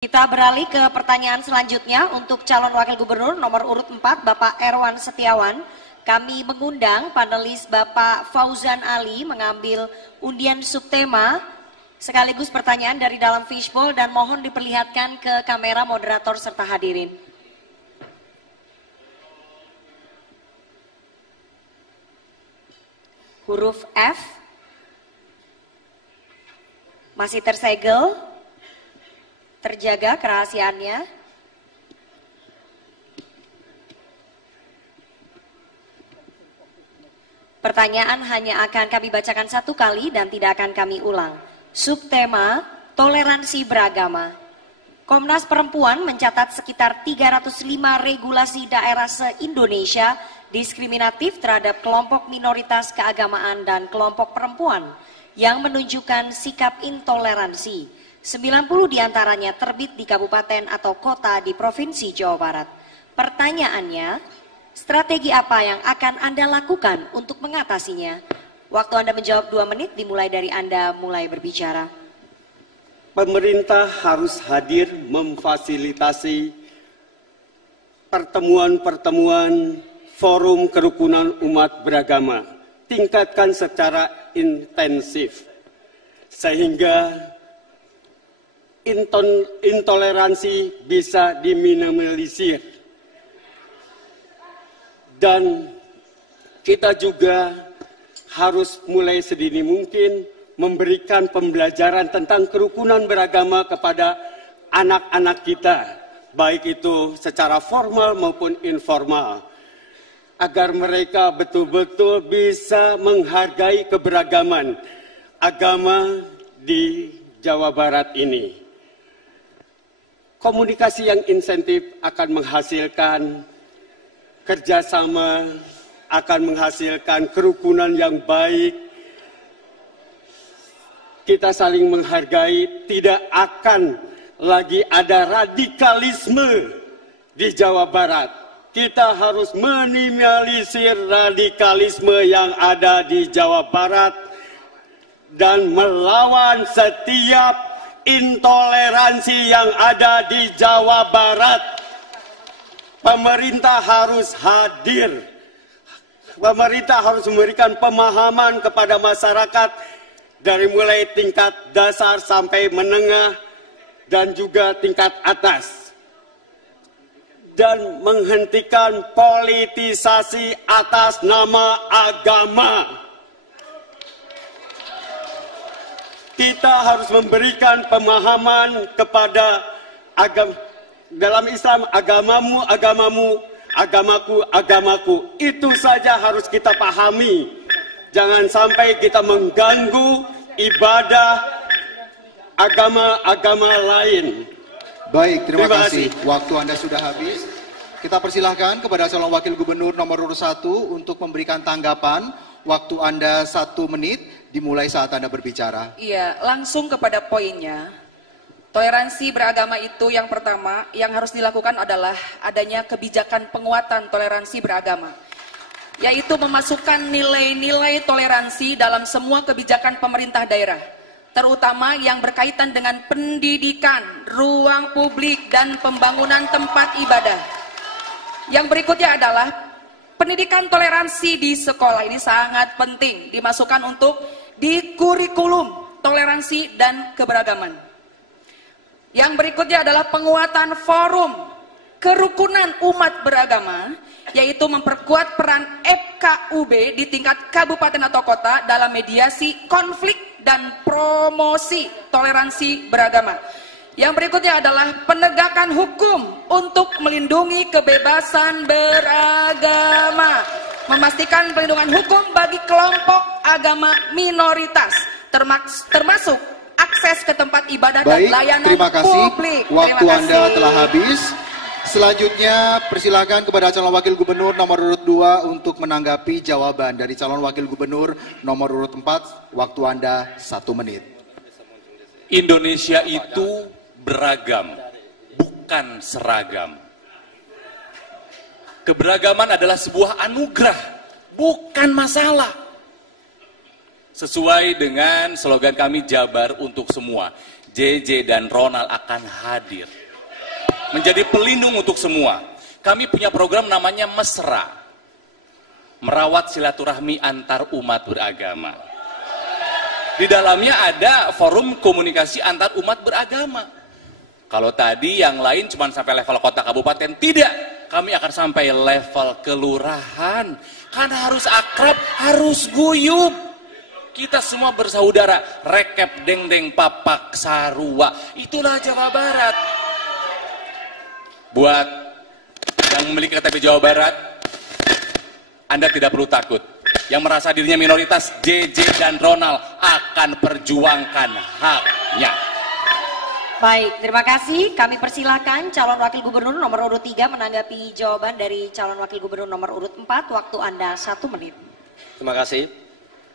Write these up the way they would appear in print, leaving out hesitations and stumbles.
Kita beralih ke pertanyaan selanjutnya untuk calon wakil gubernur nomor urut 4 Bapak Erwan Setiawan. Kami mengundang panelis Bapak Fauzan Ali mengambil undian subtema sekaligus pertanyaan dari dalam fishbowl dan mohon diperlihatkan ke kamera moderator serta hadirin. Huruf F masih tersegel. Terjaga kerahasiaannya. Pertanyaan hanya akan kami bacakan satu kali dan tidak akan kami ulang. Subtema, toleransi beragama. Komnas Perempuan mencatat sekitar 305 regulasi daerah se-Indonesia diskriminatif terhadap kelompok minoritas keagamaan dan kelompok perempuan yang menunjukkan sikap intoleransi. 90 diantaranya terbit di kabupaten atau kota di Provinsi Jawa Barat. Pertanyaannya, strategi apa yang akan Anda lakukan untuk mengatasinya? Waktu Anda menjawab 2 menit dimulai dari Anda mulai berbicara. Pemerintah harus hadir memfasilitasi pertemuan-pertemuan forum kerukunan umat beragama. Tingkatkan secara intensif sehingga intoleransi bisa diminimalisir. Dan kita juga harus mulai sedini mungkin memberikan pembelajaran tentang kerukunan beragama kepada anak-anak kita, baik itu secara formal maupun informal, agar mereka betul-betul bisa menghargai keberagaman agama di Jawa Barat ini. Komunikasi yang insentif akan menghasilkan kerjasama, akan menghasilkan kerukunan yang baik. Kita saling menghargai, tidak akan lagi ada radikalisme di Jawa Barat. Kita harus minimalisir radikalisme yang ada di Jawa Barat dan melawan setiap intoleransi yang ada di Jawa Barat. Pemerintah harus hadir. Pemerintah harus memberikan pemahaman kepada masyarakat dari mulai tingkat dasar sampai menengah dan juga tingkat atas. Dan menghentikan politisasi atas nama agama. Kita harus memberikan pemahaman kepada agama. Dalam Islam, agamamu, agamamu, agamaku, agamaku. Itu saja harus kita pahami. Jangan sampai kita mengganggu ibadah agama-agama lain. Baik, terima kasih. Waktu Anda sudah habis. Kita persilahkan kepada calon wakil gubernur nomor urut 1 untuk memberikan tanggapan. Waktu Anda 1 menit. Dimulai saat Anda berbicara. Iya, langsung kepada poinnya. Toleransi beragama itu yang pertama yang harus dilakukan adalah adanya kebijakan penguatan toleransi beragama. Yaitu memasukkan nilai-nilai toleransi dalam semua kebijakan pemerintah daerah. Terutama yang berkaitan dengan pendidikan, ruang publik, dan pembangunan tempat ibadah. Yang berikutnya adalah pendidikan toleransi di sekolah. Ini sangat penting dimasukkan untuk di kurikulum toleransi dan keberagaman. Yang berikutnya adalah penguatan forum kerukunan umat beragama, yaitu memperkuat peran FKUB di tingkat kabupaten atau kota dalam mediasi konflik dan promosi toleransi beragama. Yang berikutnya adalah penegakan hukum untuk melindungi kebebasan beragama. Memastikan perlindungan hukum bagi kelompok agama minoritas, termasuk akses ke tempat ibadah dan layanan terima kasih. Publik. Waktu Anda telah habis. Selanjutnya persilakan kepada calon wakil gubernur nomor urut 2 untuk menanggapi jawaban dari calon wakil gubernur nomor urut 4. Waktu Anda 1 menit. Indonesia itu beragam, bukan seragam. Keberagaman adalah sebuah anugerah, bukan masalah. Sesuai dengan slogan kami Jabar untuk semua, JJ dan Ronald akan hadir menjadi pelindung untuk semua. Kami punya program namanya Mesra, merawat silaturahmi antar umat beragama. Di dalamnya ada forum komunikasi antar umat beragama. Kalau tadi yang lain cuma sampai level kota kabupaten, tidak. Kami akan sampai level kelurahan. Karena harus akrab, harus guyup. Kita semua bersaudara, rekep deng-deng papak sarua. Itulah Jawa Barat. Buat yang memiliki KTP Jawa Barat, Anda tidak perlu takut. Yang merasa dirinya minoritas, JJ dan Ronald akan perjuangkan haknya. Baik, terima kasih. Kami persilahkan calon wakil gubernur nomor urut 3 menanggapi jawaban dari calon wakil gubernur nomor urut 4. Waktu Anda 1 menit. Terima kasih.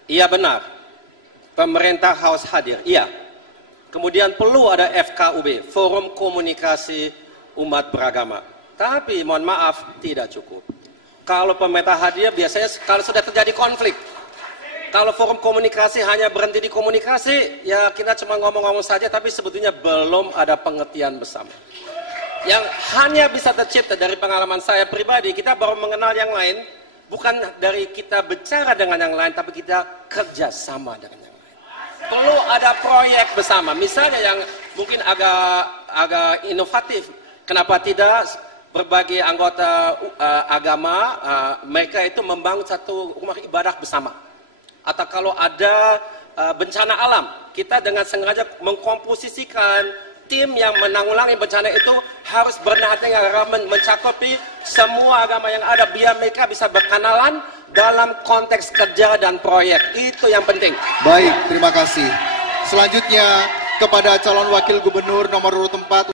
Iya benar, pemerintah harus hadir, iya. Kemudian perlu ada FKUB, Forum Komunikasi Umat Beragama. Tapi mohon maaf, tidak cukup. Kalau pemerintah hadir biasanya kalau sudah terjadi konflik. Kalau forum komunikasi hanya berhenti di komunikasi, ya kita cuma ngomong-ngomong saja, tapi sebetulnya belum ada pengertian bersama. Yang hanya bisa tercipta dari pengalaman saya pribadi, kita baru mengenal yang lain, bukan dari kita bicara dengan yang lain, tapi kita kerja sama dengan yang lain. Perlu ada proyek bersama, misalnya yang mungkin agak inovatif. Kenapa tidak berbagai anggota agama, mereka itu membangun satu rumah ibadah bersama. Atau kalau ada bencana alam, kita dengan sengaja mengkomposisikan tim yang menanggulangi bencana itu harus berhati-hati mencakupi semua agama yang ada, biar mereka bisa berkenalan dalam konteks kerja dan proyek. Itu yang penting. Baik, terima kasih. Selanjutnya kepada calon wakil gubernur nomor urut 4.